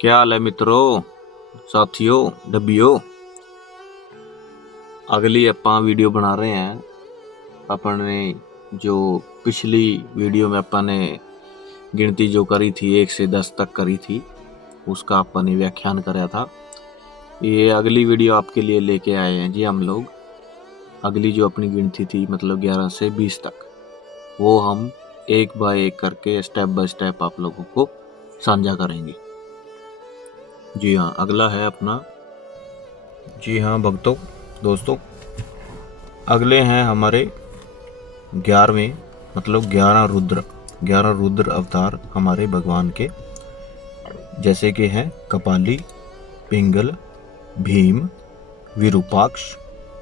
क्या हाल है मित्रों, साथियों, डब्बियों। अगली ਆਪਾਂ वीडियो बना रहे हैं। अपने जो पिछली वीडियो में अपन ने गिनती जो करी थी 1 से 10 तक करी थी, उसका अपन ने व्याख्यान कराया था। ये अगली वीडियो आपके लिए लेके आए हैं जी हम लोग। अगली जो अपनी गिनती थी मतलब 11 से 20 तक, वो हम एक बाय एक करके स्टेप बाय स्टेप आप लोगों को साझा करेंगे। जी हाँ, अगला है अपना, जी हाँ भक्तों, दोस्तों, अगले हैं हमारे 11वें मतलब 11 रुद्र अवतार हमारे भगवान के, जैसे कि हैं कपाली, पिंगल, भीम, विरूपाक्ष,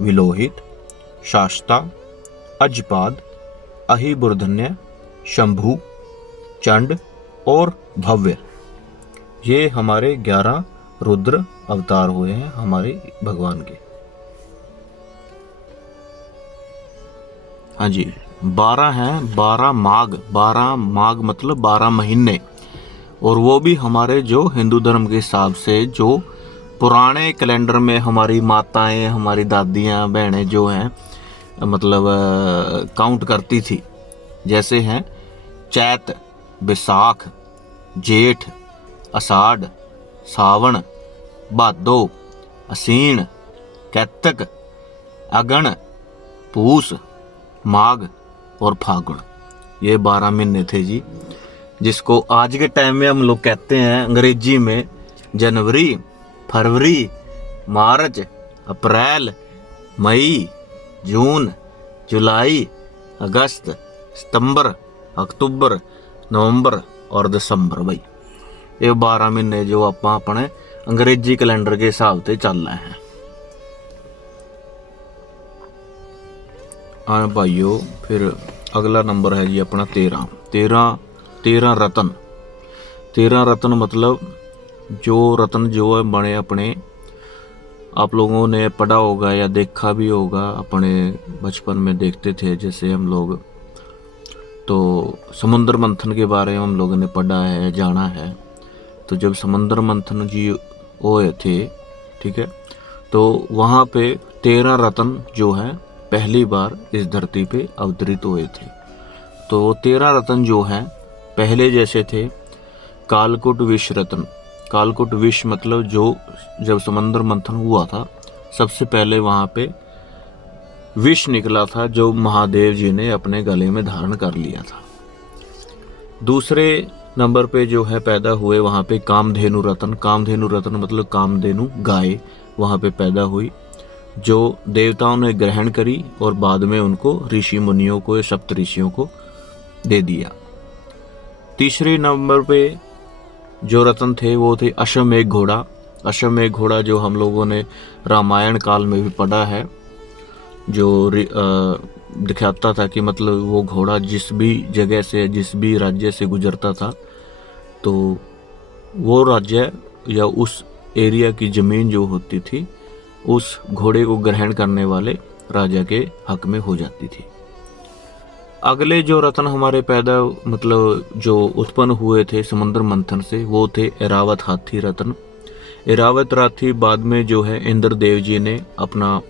विलोहित, शास्ता, अजपाद, अहिबुर्धन्य, शंभु, चंड और भव्य। ये हमारे 11 रुद्र अवतार हुए हैं हमारे भगवान के। हाँ जी, 12 हैं, 12 माघ मतलब 12 महीने, और वो भी हमारे जो हिंदू धर्म के हिसाब से जो पुराने कैलेंडर में हमारी माताएं, हमारी दादियां, बहनें जो हैं मतलब काउंट करती थी, जैसे हैं चैत, बैसाख, जेठ, आषाढ़, सावन, भादो, आसीन, कैतक, अगन, पूस, माघ और फागुन। ये 12 महीने थे जी, जिसको आज के टाइम में हम लोग कहते हैं अंग्रेजी में जनवरी, फरवरी, मार्च, अप्रैल, मई, जून, जुलाई, अगस्त, सितंबर, अक्टूबर, नवंबर और दिसंबर। भाई ये 12 महीने जो आप अपने अंग्रेजी कैलेंडर के हिसाब से चल रहे हैं। हाँ भाइयों, फिर अगला नंबर है जी अपना 13 रतन। 13 रतन मतलब जो रतन जो है बने अपने, आप लोगों ने पढ़ा होगा या देखा भी होगा, अपने बचपन में देखते थे। जैसे हम लोग तो समुद्र मंथन के बारे में हम लोगों ने पढ़ा है, जाना है। तो जब समुद्र मंथन जी हुए थे, ठीक है, तो वहाँ पे 13 रत्न जो है पहली बार इस धरती पे अवतरित हुए थे। तो 13 रत्न जो हैं पहले जैसे थे कालकूट विष रत्न। कालकूट विष मतलब जो जब समुद्र मंथन हुआ था, सबसे पहले वहाँ पे विष निकला था जो महादेव जी ने अपने गले में धारण कर लिया था। दूसरे नंबर पे जो है पैदा हुए वहाँ पे कामधेनु रत्न। कामधेनु रत्न मतलब कामधेनु गाय वहाँ पे पैदा हुई, जो देवताओं ने ग्रहण करी और बाद में उनको ऋषि मुनियों को, सप्त ऋषियों को दे दिया। तीसरे नंबर पे जो रत्न थे वो थे अश्वमेघ घोड़ा। अश्वमेघ घोड़ा जो हम लोगों ने रामायण काल में भी पढ़ा है, जो दिखाता था कि मतलब वो घोड़ा जिस भी जगह से, जिस भी राज्य से गुजरता था, तो वो राज्य या उस एरिया की ज़मीन जो होती थी उस घोड़े को ग्रहण करने वाले राजा के हक में हो जाती थी। अगले जो रत्न हमारे पैदा मतलब जो उत्पन्न हुए थे समुद्र मंथन से, वो थे एरावत हाथी रत्न। एरावत हाथी बाद में जो है इंद्रदेव जी ने अपना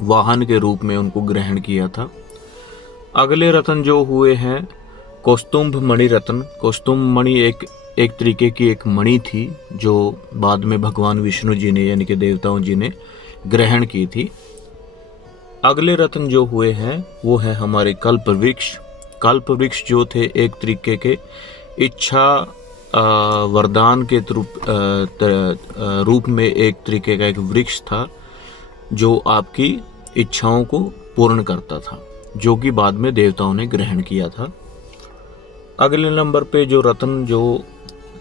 वाहन के रूप में उनको ग्रहण किया था। अगले रत्न जो हुए हैं कौस्तुभ मणि रत्न। कौस्तुभ मणि एक तरीके की एक मणि थी जो बाद में भगवान विष्णु जी ने यानी कि देवताओं जी ने ग्रहण की थी। अगले रत्न जो हुए हैं वो है हमारे कल्प वृक्ष। कल्प वृक्ष जो थे एक तरीके के इच्छा वरदान के रूप में एक तरीके का एक वृक्ष था जो आपकी इच्छाओं को पूर्ण करता था, जो कि बाद में देवताओं ने ग्रहण किया था। अगले नंबर पे जो रत्न जो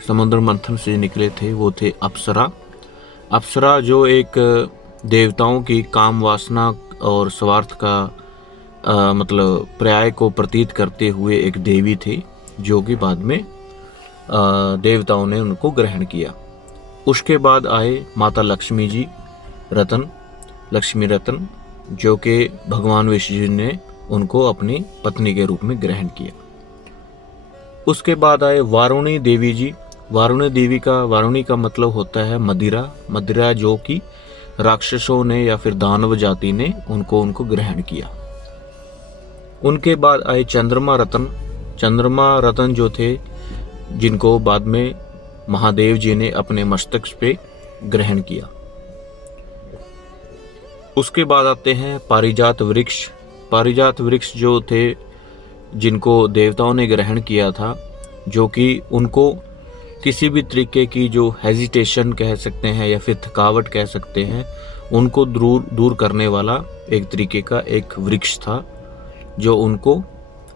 समुद्र मंथन से निकले थे वो थे अप्सरा। अप्सरा जो एक देवताओं की काम वासना और स्वार्थ का मतलब पर्याय को प्रतीत करते हुए एक देवी थी, जो कि बाद में देवताओं ने उनको ग्रहण किया। उसके बाद आए माता लक्ष्मी जी रत्न, लक्ष्मी रत्न, जो कि भगवान विष्णु जी ने उनको अपनी पत्नी के रूप में ग्रहण किया। उसके बाद आए वारुणी देवी जी। वारुणी का मतलब होता है मदिरा। मदिरा जो कि राक्षसों ने या फिर दानव जाति ने उनको ग्रहण किया। उनके बाद आए चंद्रमा रतन। चंद्रमा रतन जो थे, जिनको बाद में महादेव जी ने अपने मस्तक पे ग्रहण किया। उसके बाद आते हैं पारिजात वृक्ष। पारिजात वृक्ष जो थे, जिनको देवताओं ने ग्रहण किया था, जो कि उनको किसी भी तरीके की जो हेजिटेशन कह सकते हैं या फिर थकावट कह सकते हैं, उनको दूर करने वाला एक तरीके का एक वृक्ष था, जो उनको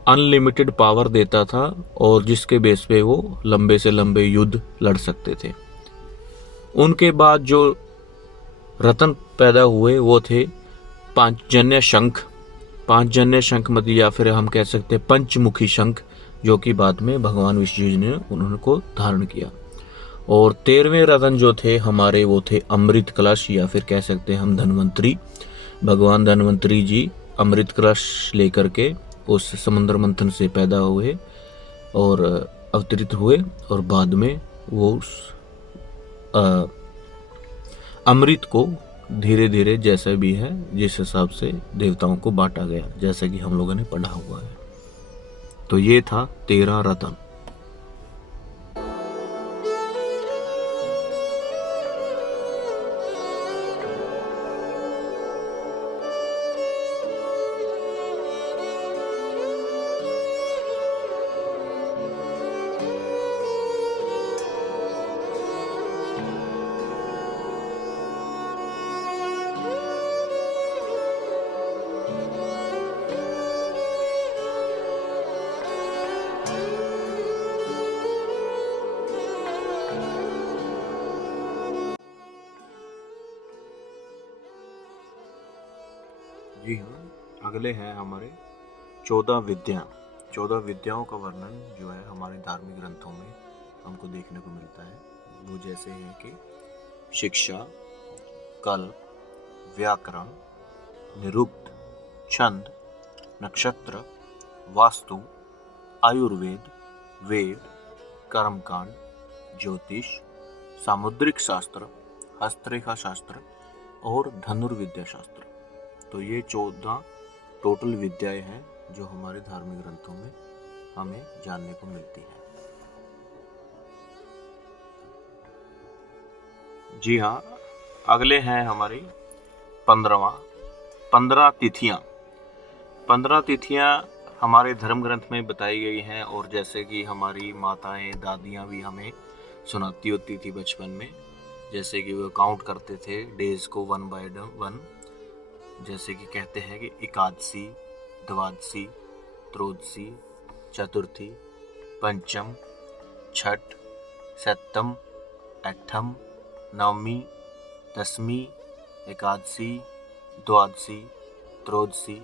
अनलिमिटेड पावर देता था और जिसके बेस पे वो लंबे से लंबे युद्ध लड़ सकते थे। उनके बाद जो रतन पैदा हुए वो थे पांचजन्य शंख। पांचजन्य शंख मतलब या फिर हम कह सकते हैं पंचमुखी शंख, जो कि बाद में भगवान विष्णु जी ने उनको धारण किया। और 13वें रतन जो थे हमारे, वो थे अमृत कलश या फिर कह सकते हैं हम धन्वंतरी। भगवान धन्वंतरी जी अमृत कलश लेकर के उस समुद्र मंथन से पैदा हुए और अवतरित हुए, और बाद में वो उस अमृत को धीरे धीरे जैसा भी है जिस हिसाब से देवताओं को बांटा गया, जैसा कि हम लोगों ने पढ़ा हुआ है। तो ये था 13 रतन। जी हाँ, अगले हैं हमारे 14 विद्या। 14 विद्याओं का वर्णन जो है हमारे धार्मिक ग्रंथों में हमको देखने को मिलता है। वो जैसे है कि शिक्षा, कल्प, व्याकरण, निरुक्त, छंद, नक्षत्र, वास्तु, आयुर्वेद, वेद, कर्मकांड, ज्योतिष, सामुद्रिक शास्त्र, हस्तरेखा शास्त्र और धनुर्विद्या शास्त्र। तो ये 14 टोटल विद्याएं हैं जो हमारे धार्मिक ग्रंथों में हमें जानने को मिलती है। जी हाँ, अगले हैं हमारी 15 तिथियां। 15 तिथियां हमारे धर्म ग्रंथ में बताई गई हैं, और जैसे कि हमारी माताएं दादियां भी हमें सुनाती होती थी बचपन में, जैसे कि वो काउंट करते थे डेज को 1 बाय 1। जैसे कि कहते हैं कि एकादशी, द्वादशी, त्रयोदशी, चतुर्थी, पंचम, छठ, सप्तम, अष्टम, नवमी, दसवीं, एकादशी, द्वादशी, त्रयोदशी,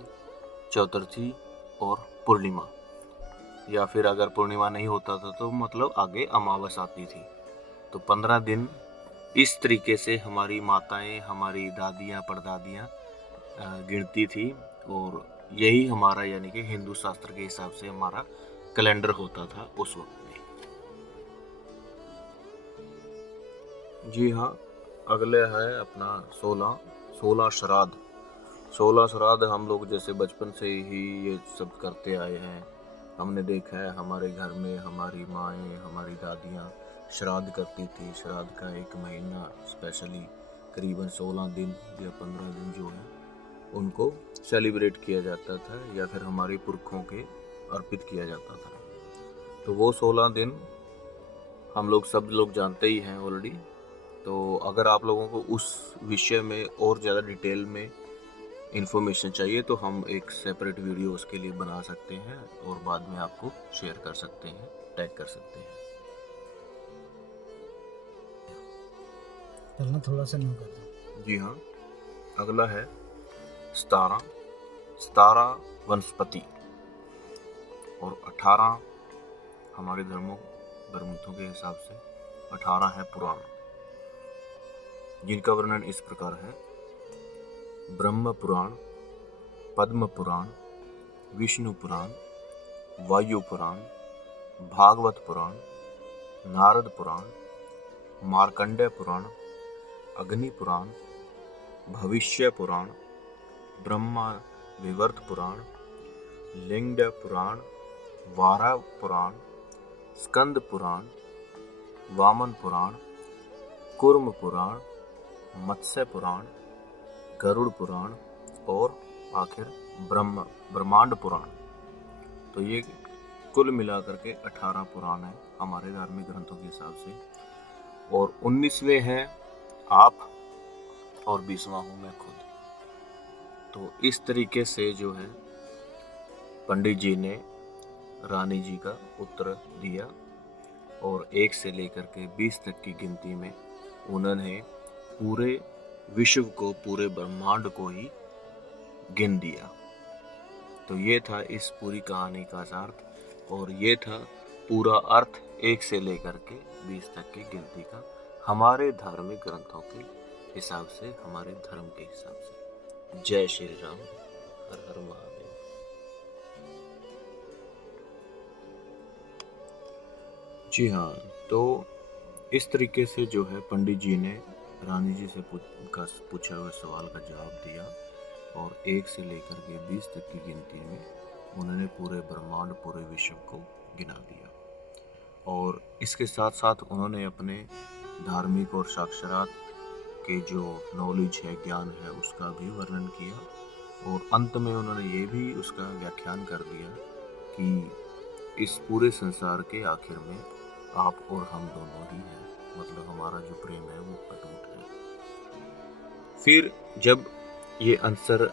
चतुर्थी और पूर्णिमा। या फिर अगर पूर्णिमा नहीं होता था तो मतलब आगे अमावस आती थी। तो 15 दिन इस तरीके से हमारी माताएं, हमारी दादियां, परदादियां गिनती थी, और यही हमारा यानी कि हिंदू शास्त्र के हिसाब से हमारा कैलेंडर होता था उस वक्त में। जी हाँ, अगले है अपना 16 श्राद्ध। 16 श्राद्ध हम लोग जैसे बचपन से ही ये सब करते आए हैं। हमने देखा है हमारे घर में हमारी माएँ, हमारी दादियाँ श्राद्ध करती थी। श्राद्ध का एक महीना स्पेशली करीबन 16 दिन या 15 दिन जो है उनको सेलिब्रेट किया जाता था, या फिर हमारे पुरखों के अर्पित किया जाता था। तो वो 16 दिन हम लोग सब लोग जानते ही हैं ऑलरेडी। तो अगर आप लोगों को उस विषय में और ज़्यादा डिटेल में इंफॉर्मेशन चाहिए तो हम एक सेपरेट वीडियो उसके लिए बना सकते हैं और बाद में आपको शेयर कर सकते हैं, टैग कर सकते हैं। चलना थोड़ा सा न्यू कर दो। जी हाँ, अगला है 17 वनस्पति और 18 हमारे ग्रंथों के हिसाब से 18 है पुराण, जिनका वर्णन इस प्रकार है। ब्रह्म पुराण, पद्म पुराण, विष्णु पुराण, वायु पुराण, भागवत पुराण, नारद पुराण, मार्कंडेय पुराण, अग्नि पुराण, भविष्य पुराण, ब्रह्मा विवर्त पुराण, लिंग पुराण, वारा पुराण, स्कंद पुराण, वामन पुराण, कूर्म पुराण, मत्स्य पुराण, गरुड़ पुराण और आखिर ब्रह्मांड पुराण। तो ये कुल मिलाकर के 18 पुराण है हमारे धार्मिक ग्रंथों के हिसाब से, और 19वें हैं आप और 20वां हूं मैं खुद। तो इस तरीके से जो है पंडित जी ने रानी जी का उत्तर दिया, और 1 से लेकर के 20 तक की गिनती में उन्होंने पूरे विश्व को, पूरे ब्रह्मांड को ही गिन दिया। तो ये था इस पूरी कहानी का अर्थ, और ये था पूरा अर्थ 1 से लेकर के 20 तक की गिनती का हमारे धार्मिक ग्रंथों के हिसाब से, हमारे धर्म के हिसाब से। जय श्री राम, हर हर महादेव। जी हाँ, तो इस तरीके से जो है पंडित जी ने रानी जी से पूछे हुए सवाल का जवाब दिया, और 1 से लेकर के 20 तक की गिनती में उन्होंने पूरे ब्रह्मांड, पूरे विश्व को गिना दिया। और इसके साथ साथ उन्होंने अपने धार्मिक और साक्षरात के जो नॉलेज है, ज्ञान है, उसका भी वर्णन किया, और अंत में उन्होंने ये भी उसका व्याख्यान कर दिया कि इस पूरे संसार के आखिर में आप और हम दोनों ही हैं, मतलब हमारा जो प्रेम है वो अटूट है। फिर जब ये आंसर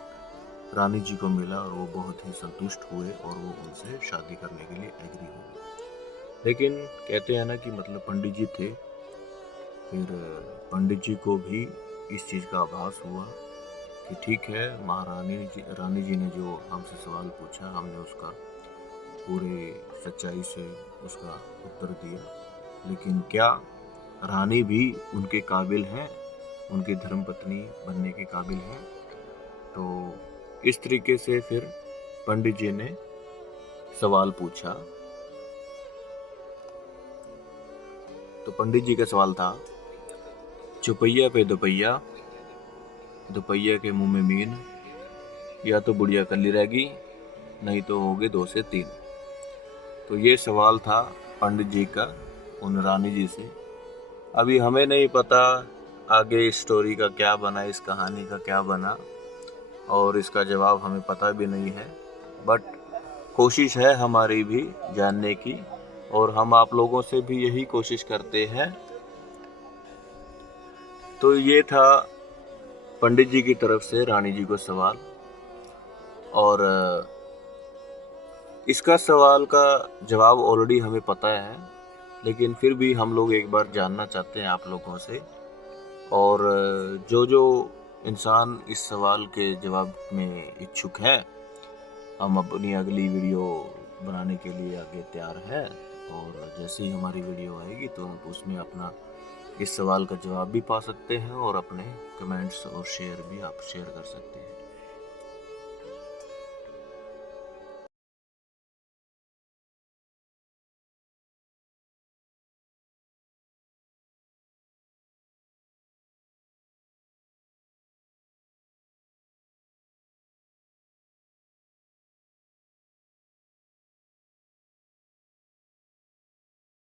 रानी जी को मिला और वो बहुत ही संतुष्ट हुए, और वो उनसे शादी करने के लिए एग्री हो गए। लेकिन कहते हैं ना कि मतलब पंडित जी थे, फिर पंडित जी को भी इस चीज़ का आभास हुआ कि ठीक है, रानी जी ने जो हमसे सवाल पूछा, हमने उसका पूरे सच्चाई से उसका उत्तर दिया, लेकिन क्या रानी भी उनके काबिल हैं, उनकी धर्मपत्नी बनने के काबिल हैं? तो इस तरीके से फिर पंडित जी ने सवाल पूछा। तो पंडित जी का सवाल था, चुपैया पे दुपैया, दुपैया के मुंह में मीन, या तो बुढ़िया कल्ली रहेगी, नहीं तो होगे 2 से 3। तो ये सवाल था पंडित जी का उन रानी जी से। अभी हमें नहीं पता आगे इस स्टोरी का क्या बना, इस कहानी का क्या बना, और इसका जवाब हमें पता भी नहीं है, बट कोशिश है हमारी भी जानने की, और हम आप लोगों से भी यही कोशिश करते हैं। तो ये था पंडित जी की तरफ से रानी जी को सवाल, और इसका सवाल का जवाब ऑलरेडी हमें पता है, लेकिन फिर भी हम लोग एक बार जानना चाहते हैं आप लोगों से। और जो जो इंसान इस सवाल के जवाब में इच्छुक है, हम अपनी अगली वीडियो बनाने के लिए आगे तैयार हैं, और जैसे ही हमारी वीडियो आएगी तो हम उसमें अपना इस सवाल का जवाब भी पा सकते हैं, और अपने कमेंट्स और शेयर भी आप शेयर कर सकते हैं।